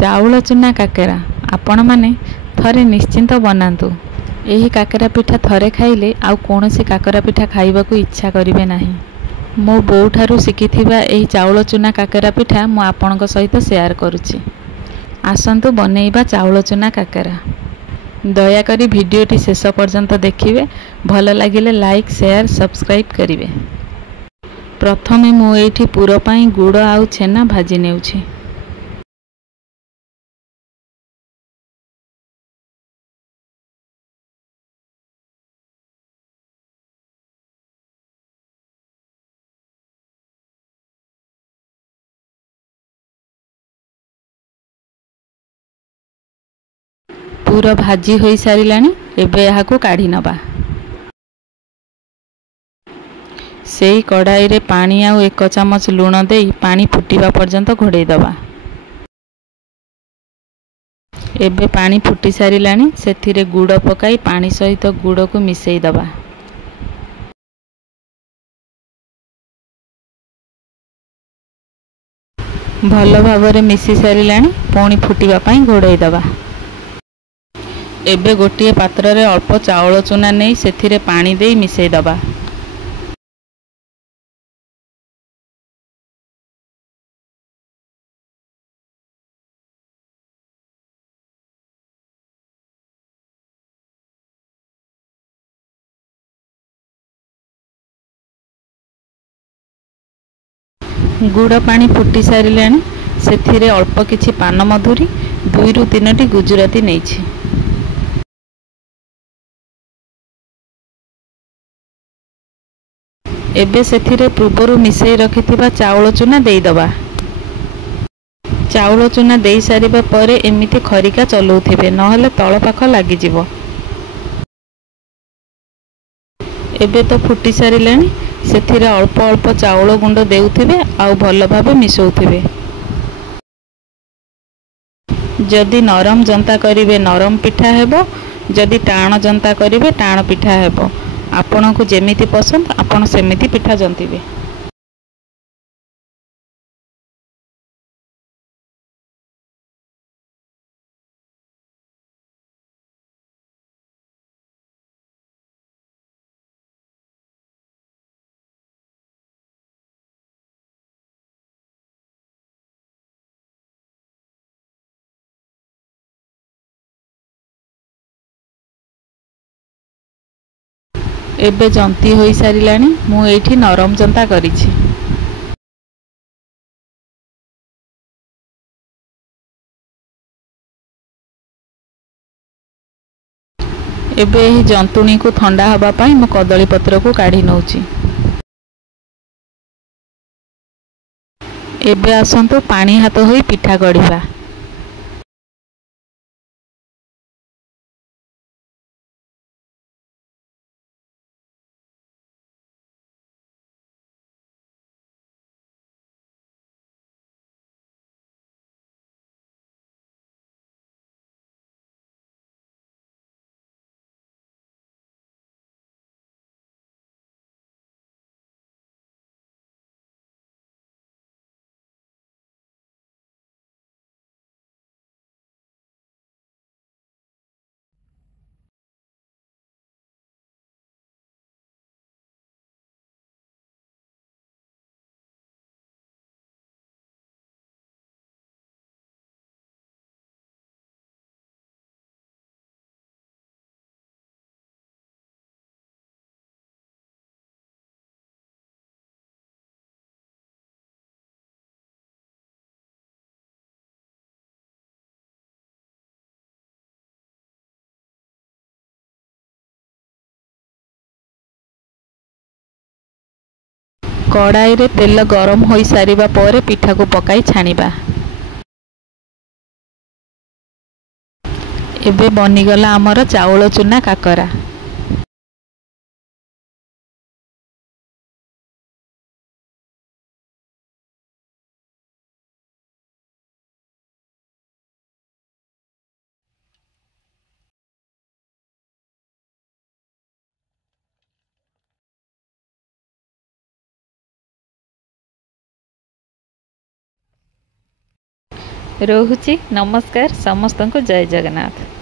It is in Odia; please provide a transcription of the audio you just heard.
ଚାଉଳ ଚୁନା କାକେରା ଆପଣ ମାନେ ଥରେ ନିଶ୍ଚିନ୍ତ ବନାନ୍ତୁ। ଏହି କାକେରା ପିଠା ଥରେ ଖାଇଲେ ଆଉ କୌଣସି କାକେରା ପିଠା ଖାଇବାକୁ ଇଚ୍ଛା କରିବେ ନାହିଁ। ମୋ ବୋଉଠାରୁ ଶିଖିଥିବା ଏହି ଚାଉଳ ଚୁନା କାକେରା ପିଠା ମୁଁ ଆପଣଙ୍କ ସହିତ ସେୟାର କରୁଛି। ଆସନ୍ତୁ ବନେଇବା ଚାଉଳ ଚୁନା କାକେରା। ଦୟାକରି ଭିଡ଼ିଓଟି ଶେଷ ପର୍ଯ୍ୟନ୍ତ ଦେଖିବେ। ଭଲ ଲାଗିଲେ ଲାଇକ୍, ସେୟାର, ସବସ୍କ୍ରାଇବ୍ କରିବେ। ପ୍ରଥମେ ମୁଁ ଏଇଠି ପୁର ପାଇଁ ଗୁଡ଼ ଆଉ ଛେନା ଭାଜି ନେଉଛି। ପୁର ଭାଜି ହୋଇ ସାରିଲାଣି। ଏବେ ଏହାକୁ କାଢ଼ି ନେବା। ସେଇ କଡ଼ାଇରେ ପାଣି ଆଉ 1 ଚାମଚ ଲୁଣ ଦେଇ ପାଣି ଫୁଟିବା ପର୍ଯ୍ୟନ୍ତ ଘୋଡ଼େଇ ଦେବା। ଏବେ ପାଣି ଫୁଟି ସାରିଲାଣି। ସେଥିରେ ଗୁଡ଼ ପକାଇ ପାଣି ସହିତ ଗୁଡ଼କୁ ମିଶାଇ ଦେବା। ଭଲ ଭାବରେ ମିଶି ସାରିଲାଣି। ପୁଣି ଫୁଟିବା ପାଇଁ ଘୋଡ଼େଇ ଦେବା। ଏବେ ଗୋଟିଏ ପାତ୍ରରେ ଅଳ୍ପ ଚାଉଳ ଚୁନା ନେଇ ସେଥିରେ ପାଣି ଦେଇ ମିଶାଇ ଦେବା। ଗୁଡ଼ ପାଣି ଫୁଟି ସାରିଲାଣି। ସେଥିରେ ଅଳ୍ପ କିଛି ପାନମଧୁରୀ, 2ରୁ 3ଟି ଗୁଜୁରାତି ନେଇଛି। ଏବେ ସେଥିରେ ପୂର୍ବରୁ ମିଶାଇ ରଖିଥିବା ଚାଉଳ ଚୁନା ଦେଇଦେବା। ଚାଉଳ ଚୁନା ଦେଇ ସାରିବା ପରେ ଏମିତି ଖରିକା ଚଲାଉଥିବେ, ନହେଲେ ତଳ ପାଖ ଲାଗିଯିବ। ଏବେ ତ ଫୁଟି ସାରିଲାଣି। ସେଥିରେ ଅଳ୍ପ ଅଳ୍ପ ଚାଉଳ ଗୁଣ୍ଡ ଦେଉଥିବେ ଆଉ ଭଲ ଭାବେ ମିଶାଉଥିବେ। ଯଦି ନରମ ଜନ୍ତା କରିବେ ନରମ ପିଠା ହେବ, ଯଦି ଟାଣ ଜନ୍ତା କରିବେ ଟାଣ ପିଠା ହେବ। ଆପଣଙ୍କୁ ଯେମିତି ପସନ୍ଦ ଆପଣ ସେମିତି ପିଠା ଜନ୍ତିବେ। ଏବେ ଜନ୍ତି ହୋଇ ସାରିଲାଣି। ମୁଁ ଏଇଠି ନରମ ଜନ୍ତା କରିଛି। ଏବେ ଏହି ଜନ୍ତୁଣୀକୁ ଥଣ୍ଡା ହେବା ପାଇଁ ମୁଁ କଦଳୀ ପତ୍ରକୁ କାଢ଼ି ନେଉଛି। ଏବେ ଆସନ୍ତୁ ପାଣି ହାତ ହୋଇ ପିଠା ଗଢ଼ିବା। କଡ଼ାଇରେ ତେଲ ଗରମ ହୋଇ ସାରିବା ପରେ ପିଠାକୁ ପକାଇ ଛାଣିବା। ଏବେ ବନିଗଲା ଆମର ଚାଉଳ ଚୁନା କାକରା। ରହୁଛି। ନମସ୍କାର। ସମସ୍ତଙ୍କୁ ଜୟ ଜଗନ୍ନାଥ।